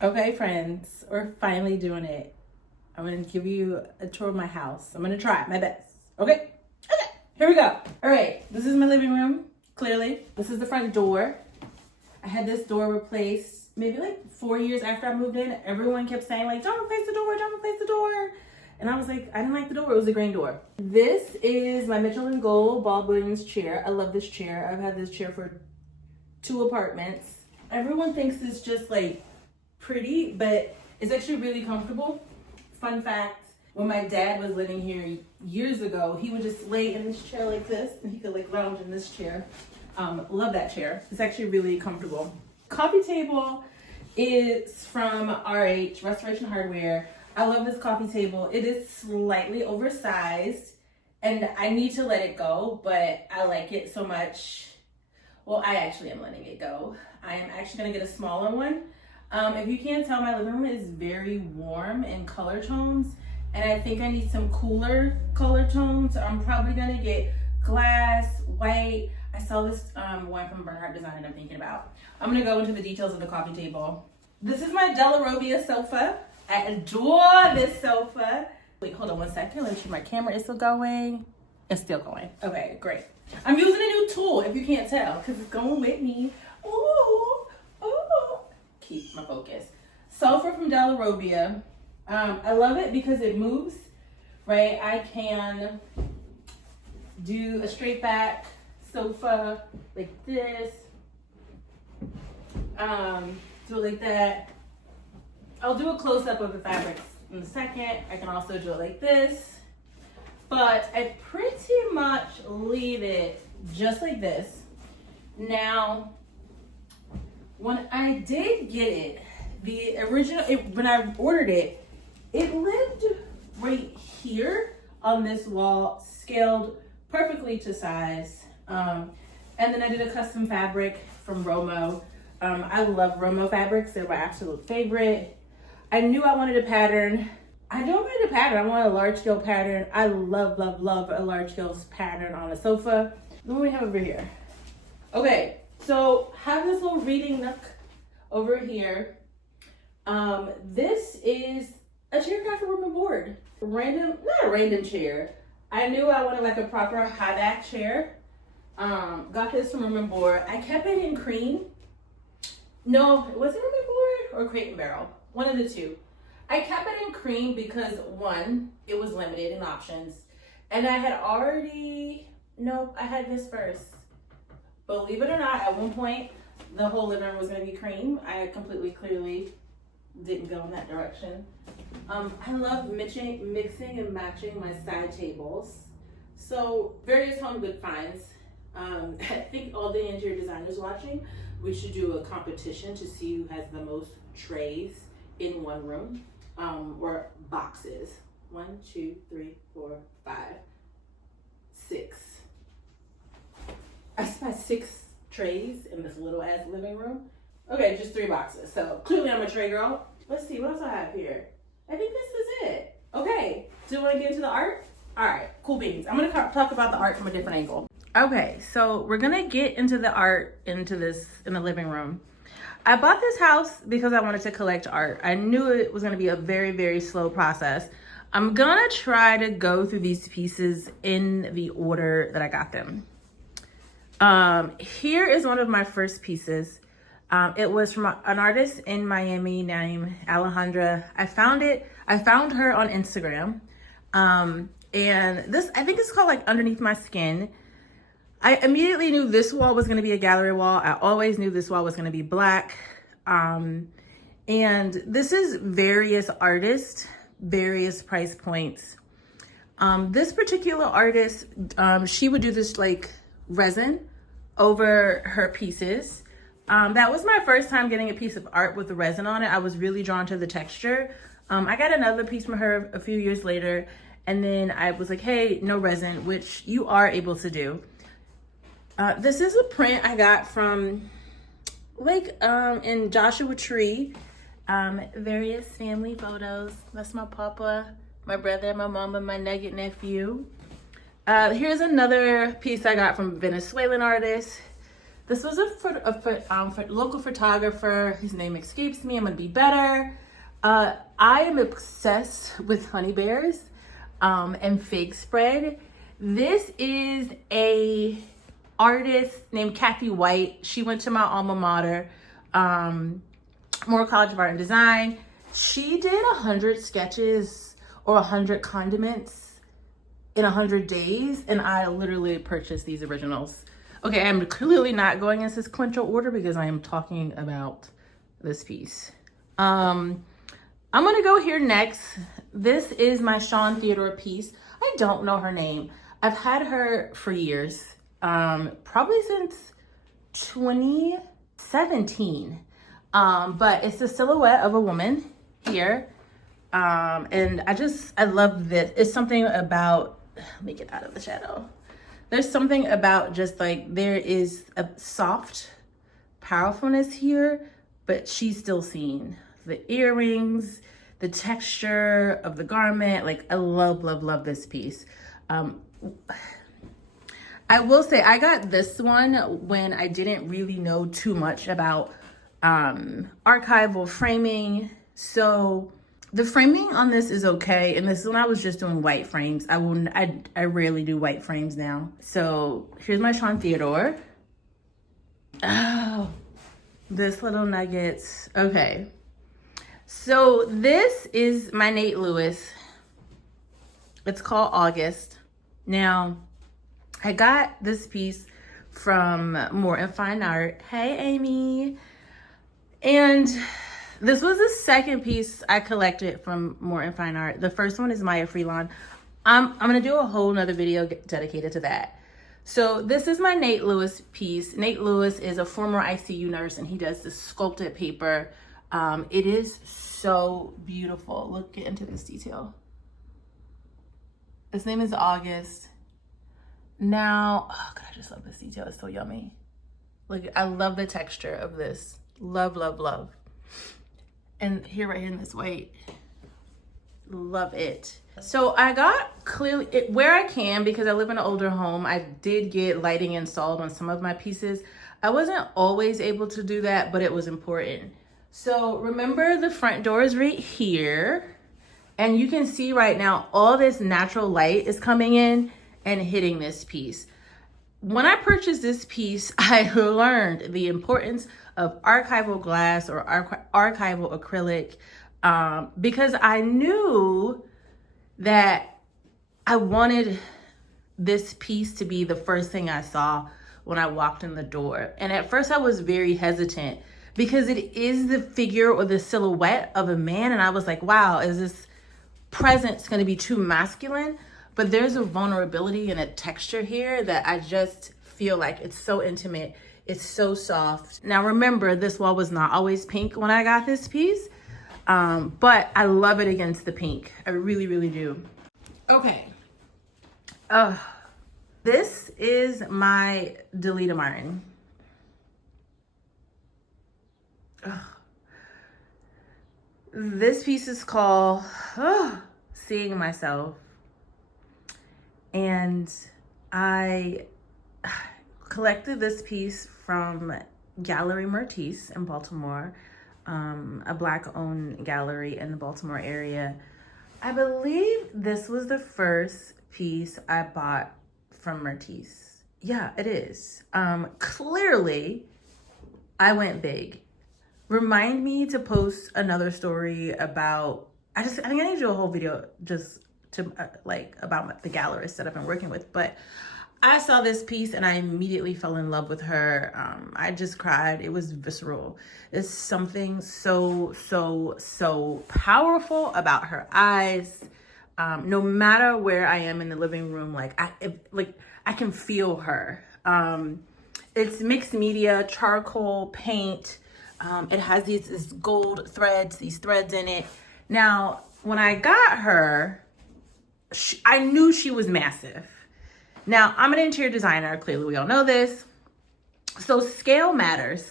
Okay, friends, we're finally doing it. I'm gonna give you a tour of my house. I'm gonna try my best. Okay? Okay, here we go. All right, this is my living room, clearly. This is the front door. I had this door replaced maybe like 4 years after I moved in. Everyone kept saying like, don't replace the door, don't replace the door. And I was like, I didn't like the door, it was a green door. This is my Mitchell & Gold Baldwin's chair. I love this chair. I've had this chair for 2 apartments. Everyone thinks it's just like pretty, but it's actually really comfortable. Fun fact, when my dad was living here years ago, he would just lay in this chair like this and he could like lounge in this chair. Love that chair. It's actually really comfortable. Coffee table is from RH, Restoration Hardware. I love this coffee table. It is slightly oversized and I need to let it go, but I like it so much. Well, I actually am letting it go. I am actually gonna get a smaller one. If you can't tell, my living room is very warm in color tones, and I think I need some cooler color tones. So I'm probably gonna get glass, white. I saw this one from Bernard Design that I'm thinking about. I'm gonna go into the details of the coffee table. This is my Della Robbia sofa. I adore this sofa. Wait, hold on one second. Let me see, my camera is still going. It's still going. Okay, great. I'm using a new tool, if you can't tell, because it's going with me. Ooh, ooh. Keep my focus. Sofa from Della Robbia. I love it because it moves, right? I can do a straight back sofa like this. Do it like that. I'll do a close-up of the fabrics in a second. I can also do it like this. But I pretty much leave it just like this. Now, when I did get it, the original, when I ordered it, it lived right here on this wall, scaled perfectly to size. And then I did a custom fabric from Romo. I love Romo fabrics, they're my absolute favorite. I knew I wanted a pattern. I don't want a pattern, I want a large scale pattern. I love, love, love a large scale pattern on a sofa. What do we have over here? Okay, so have this little reading nook over here. This is a chair got from Room and Board. Not a random chair. I knew I wanted like a proper high back chair. Got this from Room and Board. I kept it in cream. No, was it Room and Board or Crate and Barrel? One of the two. I kept it in cream because one, it was limited in options. And I had I had this first. Believe it or not, at one point, the whole living room was gonna be cream. I clearly didn't go in that direction. I love mixing and matching my side tables. So various home good finds. I think all the interior designers watching, we should do a competition to see who has the most trays in one room, or boxes. 1, 2, 3, 4, 5, 6. I spent 6 trays in this little ass living room. Okay, just 3 boxes. So clearly I'm a tray girl. Let's see, what else I have here? I think this is it. Okay, do you want to get into the art? All right, cool beans. I'm gonna talk about the art from a different angle. Okay, so we're gonna get into the art in the living room. I bought this house because I wanted to collect art. I knew it was gonna be a very, very slow process. I'm gonna try to go through these pieces in the order that I got them. Here is one of my first pieces. It was from an artist in Miami named Alejandra. I found her on Instagram. And this, I think it's called like Underneath My Skin. I immediately knew this wall was gonna be a gallery wall. I always knew this wall was gonna be black. And this is various artists, various price points. This particular artist, she would do this like resin over her pieces. That was my first time getting a piece of art with the resin on it. I was really drawn to the texture. I got another piece from her a few years later, and then I was like, hey, no resin, which you are able to do. This is a print I got from like in Joshua Tree. Various family photos. That's my papa, my brother, my mama, my nugget nephew. Here's another piece I got from a Venezuelan artist. This was a local photographer. His name escapes me. I'm gonna be better. I am obsessed with honey bears and fig spread. This is a artist named Kathy White. She went to my alma mater, Moore College of Art and Design. She did 100 sketches or 100 condiments in 100 days, and I literally purchased these originals. Okay, I'm clearly not going in sequential order because I am talking about this piece. I'm gonna go here next. This is my Sean Theodore piece. I don't know her name. I've had her for years, probably since 2017. But it's the silhouette of a woman here. And I love this. It's something about, let me get out of the shadow. There's something about just like, there is a soft powerfulness here, but she's still seen. The earrings, the texture of the garment, like I love, love, love this piece. I will say I got this one when I didn't really know too much about archival framing. So the framing on this is okay. And this is when I was just doing white frames. I rarely do white frames now. So here's my Sean Theodore. Oh, this little nuggets. Okay. So this is my Nate Lewis. It's called August. Now, I got this piece from More and Fine Art. Hey, Amy. And this was the second piece I collected from More and Fine Art. The first one is Maya Freelon. I'm gonna do a whole nother video dedicated to that. So this is my Nate Lewis piece. Nate Lewis is a former ICU nurse and he does this sculpted paper. It is so beautiful. Look, get into this detail. His name is August. Now, oh God, I just love this detail. It's so yummy. Look, I love the texture of this. Love, love, love. And here, right here in this white, love it. So I got clearly, where I can, because I live in an older home, I did get lighting installed on some of my pieces. I wasn't always able to do that, but it was important. So remember the front door is right here. And you can see right now, all this natural light is coming in and hitting this piece. When I purchased this piece, I learned the importance of archival glass or archival acrylic because I knew that I wanted this piece to be the first thing I saw when I walked in the door. And at first I was very hesitant because it is the figure or the silhouette of a man. And I was like, wow, is this presence going to be too masculine? But there's a vulnerability and a texture here that I just feel like it's so intimate. It's so soft. Now remember, this wall was not always pink when I got this piece, but I love it against the pink. I really, really do. Okay. This is my Delita Martin. This piece is called Seeing Myself. And I collected this piece from Gallery Mertice in Baltimore, a Black-owned gallery in the Baltimore area. I believe this was the first piece I bought from Mertice. Yeah, it is. Clearly, I went big. Remind me to post another story about, I think I need to do a whole video just to about the gallerist that I've been working with. But I saw this piece and I immediately fell in love with her. I just cried. It was visceral. There's something so, so, so powerful about her eyes. No matter where I am in the living room, I can feel her. It's mixed media, charcoal, paint. It has these gold threads, these threads in it. Now, when I got her, I knew she was massive. Now, I'm an interior designer. Clearly, we all know this. So scale matters.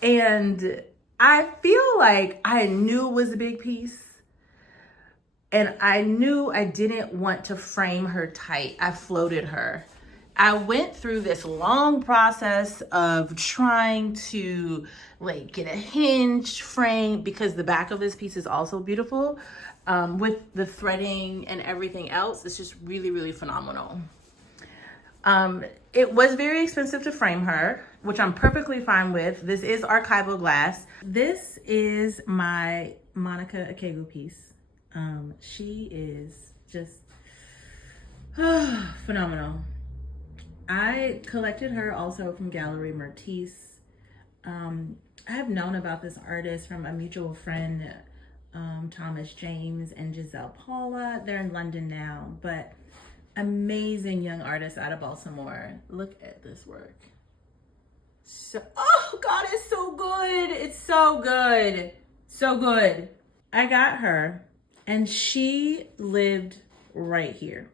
And I feel like I knew it was a big piece. And I knew I didn't want to frame her tight. I floated her. I went through this long process of trying to like get a hinge frame because the back of this piece is also beautiful. With the threading and everything else, it's just really, really phenomenal. It was very expensive to frame her, which I'm perfectly fine with. This is archival glass. This is my Monica Akegu piece. She is just phenomenal. I collected her also from Gallery Mertis. I have known about this artist from a mutual friend, Thomas James and Giselle Paula. They're in London now, but amazing young artist out of Baltimore. Look at this work. So, oh God, it's so good. It's so good. So good. I got her and she lived right here.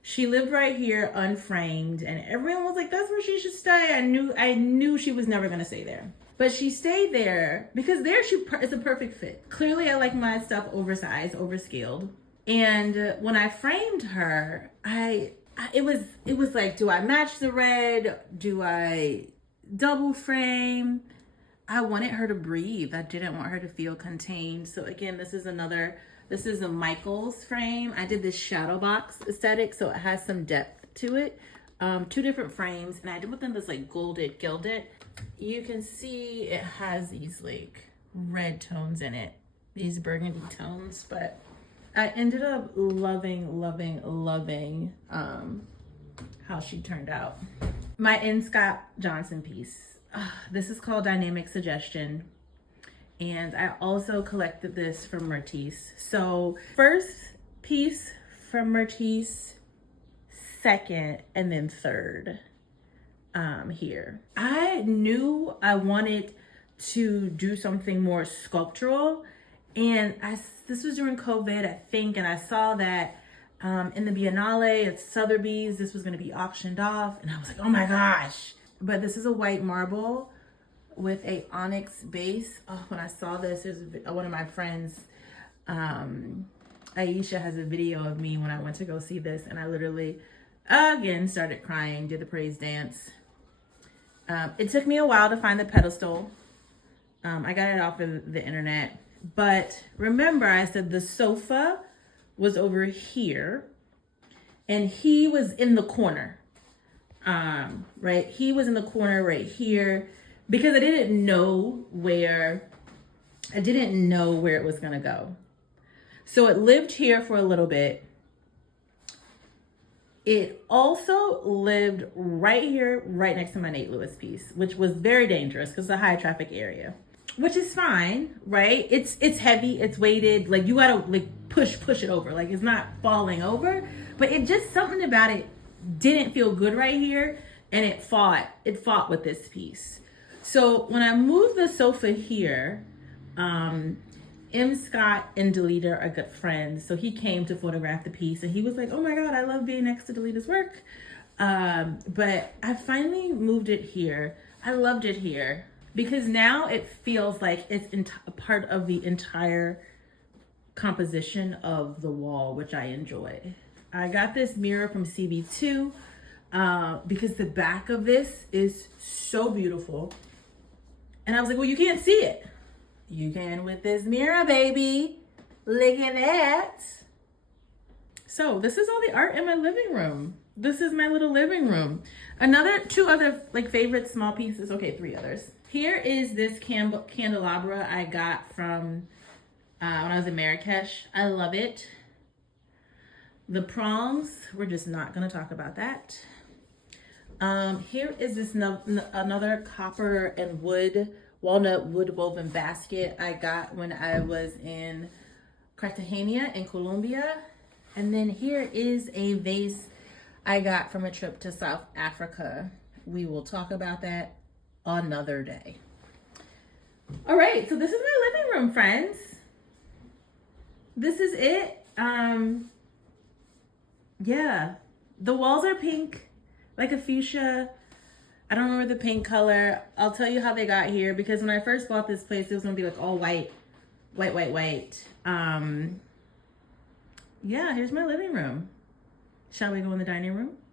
She lived right here unframed and everyone was like, that's where she should stay. I knew she was never gonna stay there. But she stayed there because there it's a perfect fit. Clearly I like my stuff oversized, overscaled. And when I framed her, it was like, do I match the red? Do I double frame? I wanted her to breathe. I didn't want her to feel contained. So again, this is a Michaels frame. I did this shadow box aesthetic, so it has some depth to it. 2 different frames, and I did with them this like gilded. You can see it has these like red tones in it, these burgundy tones, but I ended up loving how she turned out. My N. Scott Johnson piece. This is called Dynamic Suggestion. And I also collected this from Mertis. So first piece from Mertis, second, and then third here. I knew I wanted to do something more sculptural. And this was during COVID, I think, and I saw that in the Biennale at Sotheby's, this was going to be auctioned off, and I was like, oh my gosh. But this is a white marble with a onyx base. Oh, when I saw this, there's one of my friends, Aisha, has a video of me when I went to go see this, and I literally, again, started crying, did the praise dance. It took me a while to find the pedestal. I got it off of the internet. But remember, I said the sofa was over here and he was in the corner, right? He was in the corner right here because I didn't know where it was gonna go. So it lived here for a little bit. It also lived right here, right next to my Nate Lewis piece, which was very dangerous because it's a high traffic area. Which is fine, right? It's heavy, it's weighted. Like you gotta like push it over. Like it's not falling over, but it just something about it didn't feel good right here, and it fought with this piece. So when I moved the sofa here, M. Scott and Delita are good friends. So he came to photograph the piece and he was like, oh my God, I love being next to Delita's work. But I finally moved it here. I loved it here. Because now it feels like it's a part of the entire composition of the wall, which I enjoy. I got this mirror from CB2 because the back of this is so beautiful. And I was like, well, you can't see it. You can with this mirror, baby. Look at that. So this is all the art in my living room. This is my little living room. Two other like favorite small pieces. Okay, 3 others. Here is this candelabra I got from when I was in Marrakesh. I love it. The prongs, we're just not gonna talk about that. Here is this another copper and walnut wood woven basket I got when I was in Cartagena in Colombia. And then here is a vase I got from a trip to South Africa. We will talk about that another day. All right, so this is my living room, friends. This is it. Yeah, the walls are pink, like a fuchsia. I don't remember the pink color. I'll tell you how they got here because when I first bought this place, it was gonna be like all white. Yeah, here's my living room. Shall we go in the dining room?